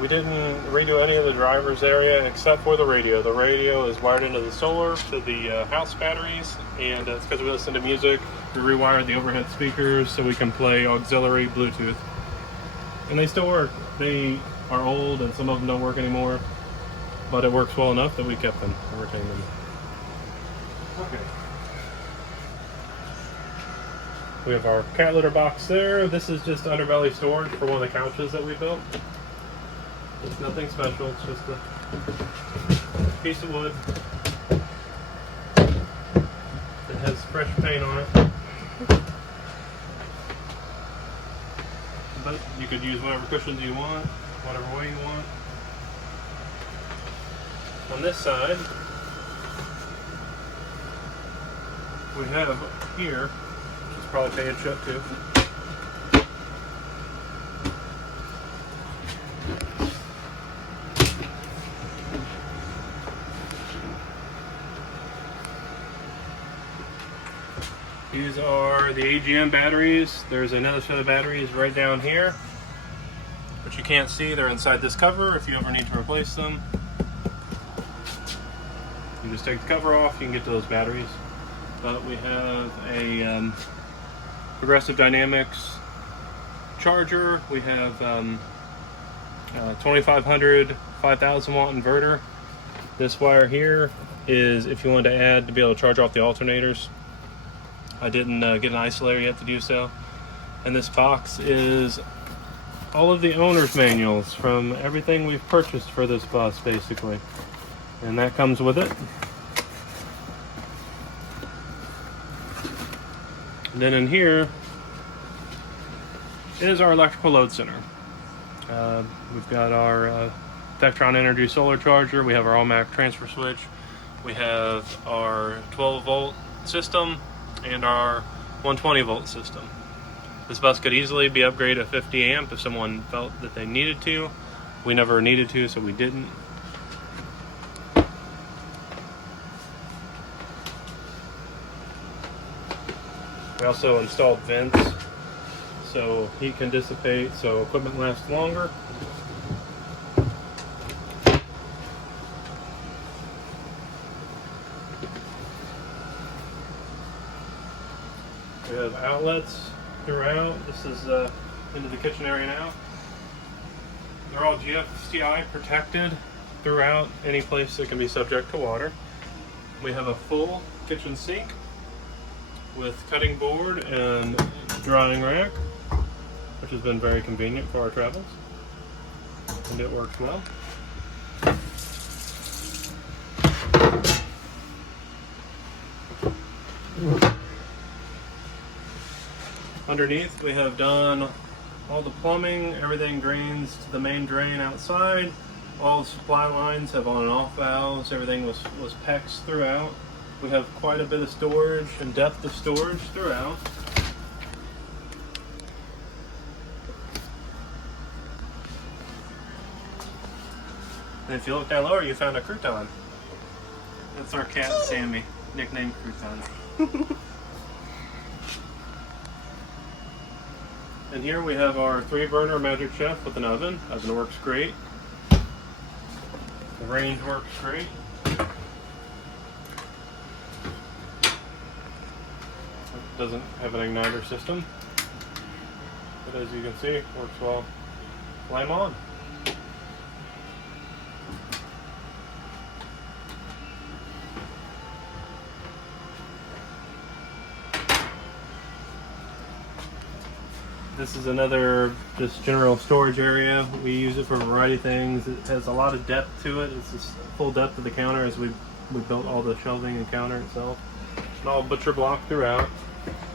We didn't redo any of the driver's area except for the radio. The radio is wired into the solar to the house batteries, and it's because we listen to music. We rewired the overhead speakers so we can play auxiliary Bluetooth. And they still work. They are old and some of them don't work anymore, but it works well enough that we kept them and retained them. Okay. We have our cat litter box there. This is just underbelly storage for one of the couches that we built. It's nothing special, it's just a piece of wood. It has fresh paint on it. But you could use whatever cushions you want, whatever way you want. On this side, we have here, which is probably painted shut too. These are the AGM batteries. There's another set of batteries right down here, which you can't see. They're inside this cover. If you ever need to replace them, you just take the cover off, you can get to those batteries. But we have a Progressive Dynamics charger. We have 2500 5000 watt inverter. This wire here is if you want to add to be able to charge off the alternators. I didn't get an isolator yet to do so. And this box is all of the owner's manuals from everything we've purchased for this bus, basically. And that comes with it. And then in here is our electrical load center. We've got our Vectron Energy solar charger. We have our automatic transfer switch. We have our 12 volt system and our 120 volt system. This bus could easily be upgraded to 50 amp if someone felt that they needed to. We never needed to, so we didn't. We also installed vents so heat can dissipate, so equipment lasts longer. We have outlets throughout. This is into the kitchen area now. They're all GFCI protected throughout any place that can be subject to water. We have a full kitchen sink with cutting board and drying rack, which has been very convenient for our travels, and it works well. Underneath, we have done all the plumbing. Everything drains to the main drain outside. All the supply lines have on and off valves. Everything was PEX throughout. We have quite a bit of storage and depth of storage throughout. And if you look down lower, you found a crouton. That's our cat, Sammy, nicknamed Crouton. And here we have our 3-burner Magic Chef with an oven. Oven works great. The range works great. It doesn't have an igniter system, but as you can see, it works well. Flame on. This is another just general storage area. We use it for a variety of things. It has a lot of depth to it. It's just full depth of the counter as we built all the shelving and counter itself. And all butcher block throughout.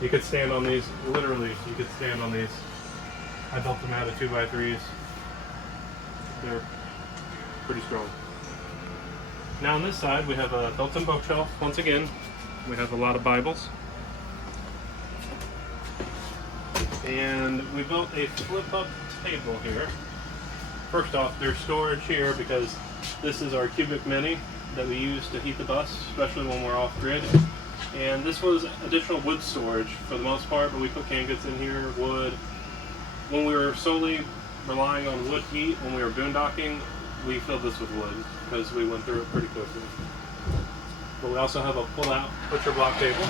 You could stand on these, literally, you could stand on these. I built them out of 2x3s. They're pretty strong. Now on this side we have a built-in bookshelf. Once again, we have a lot of Bibles. And we built a flip-up table here. First off, there's storage here because this is our cubic mini that we use to heat the bus, especially when we're off-grid. And this was additional wood storage for the most part, but we put canned goods in here, wood. When we were solely relying on wood heat when we were boondocking, we filled this with wood because we went through it pretty quickly. But we also have a pull-out butcher block table.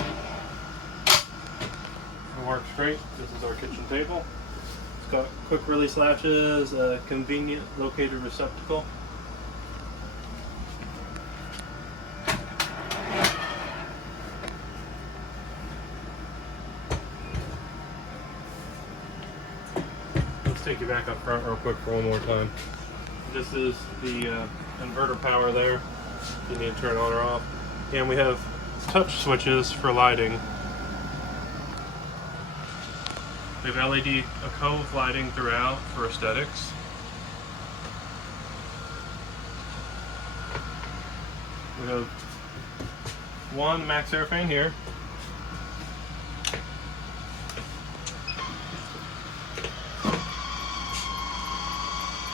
It works great. This is our kitchen table. It's got quick release latches, a convenient located receptacle. Let's take you back up front real quick for one more time. This is the inverter power there. You need to turn it on or off. And we have touch switches for lighting. We have LED cove lighting throughout for aesthetics. We have one max air fan here.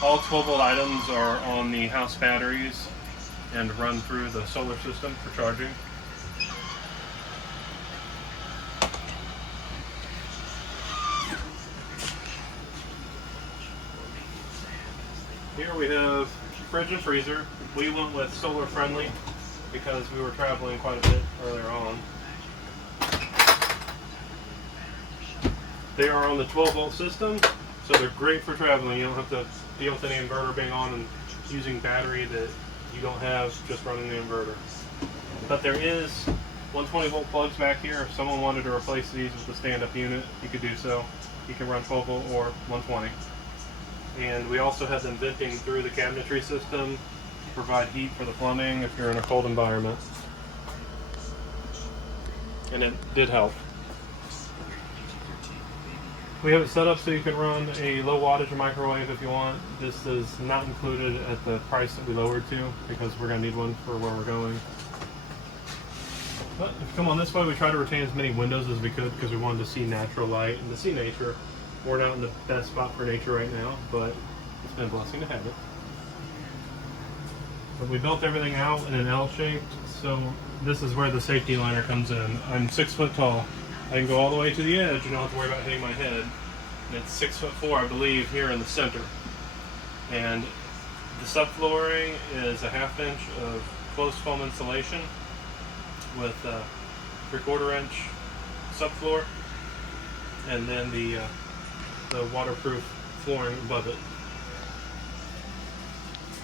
All 12-volt items are on the house batteries and run through the solar system for charging. Here we have fridge and freezer. We went with solar friendly because we were traveling quite a bit earlier on. They are on the 12-volt system, so they're great for traveling. You don't have to deal with any inverter being on and using battery that you don't have just running the inverter. But there is 120-volt plugs back here. If someone wanted to replace these with a stand-up unit, you could do so. You can run 12-volt or 120. And we also have them venting through the cabinetry system to provide heat for the plumbing if you're in a cold environment. And it did help. We have it set up so you can run a low wattage microwave if you want. This is not included at the price that we lowered to because we're going to need one for where we're going. But if you come on this way, we try to retain as many windows as we could because we wanted to see natural light and to see nature. We're not in the best spot for nature right now, but it's been a blessing to have it. But we built everything out in an L shape, so this is where the safety liner comes in. I'm 6 foot tall. I can go all the way to the edge and don't have to worry about hitting my head. And it's 6'4", I believe, here in the center. And the subflooring is a 1/2 inch of closed foam insulation with a 3/4 inch subfloor, and then the waterproof flooring above it.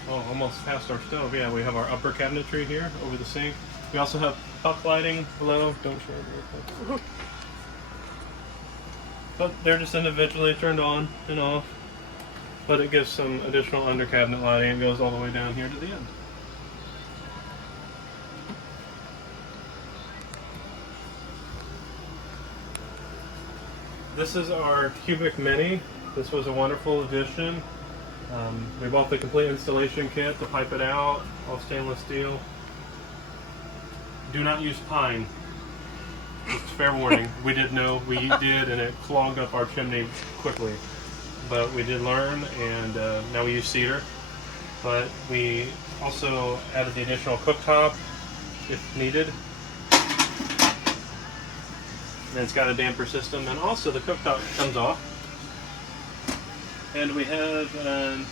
Oh, almost past our stove. Yeah, we have our upper cabinetry here over the sink. We also have puck lighting below. Don't show it real quick. But they're just individually turned on and off. But it gives some additional under cabinet lighting. It goes all the way down here to the end. This is our cubic mini. This was a wonderful addition. We bought the complete installation kit to pipe it out, all stainless steel. Do not use pine. Just fair warning. We did know, we did, and it clogged up our chimney quickly. But we did learn, and now we use cedar. But we also added the additional cooktop if needed. And it's got a damper system, and also the cooktop comes off. And we have an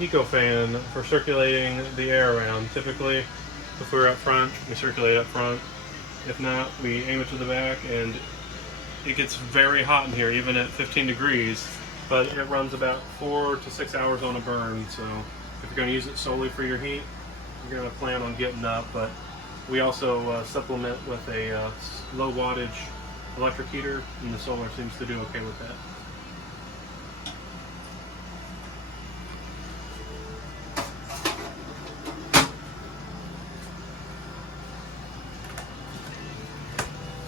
eco fan for circulating the air around. Typically, if we're up front, we circulate up front. If not, we aim it to the back, and it gets very hot in here, even at 15 degrees. But it runs about 4 to 6 hours on a burn, so if you're going to use it solely for your heat, you're going to plan on getting up. But we also supplement with a low wattage electric heater, and the solar seems to do okay with that.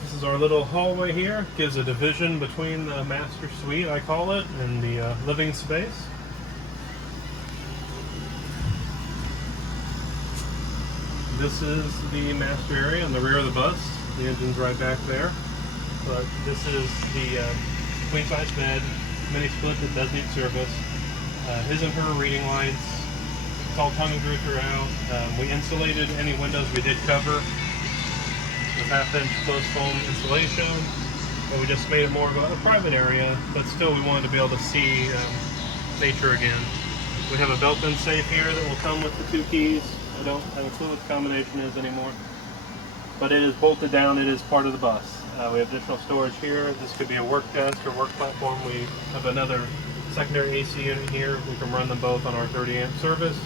This is our little hallway here. Gives a division between the master suite, I call it, and the living space. This is the master area in the rear of the bus. The engine's right back there. But this is the queen size bed, mini split that does need service. His and her reading lights. It's all tongue and groove throughout. We insulated any windows we did cover with 1/2 inch closed foam insulation. And we just made it more of a private area, but still we wanted to be able to see nature again. We have a built-in safe here that will come with the 2 keys. I don't have a clue what the combination is anymore. But it is bolted down, it is part of the bus. We have additional storage here. This could be a work desk or work platform. We have another secondary AC unit here. We can run them both on our 30 amp service,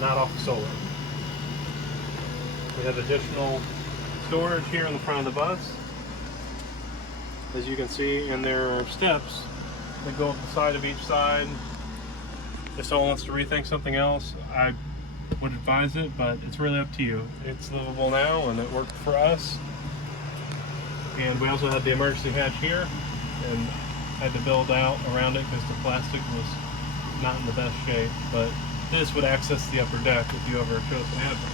not off the solar. We have additional storage here in the front of the bus, as you can see, and there are steps that go up the side of each side. If someone wants to rethink something else, I would advise it, but it's really up to you. It's livable now, and it worked for us. And we also had the emergency hatch here, and had to build out around it because the plastic was not in the best shape. But this would access the upper deck if you ever chose to have it.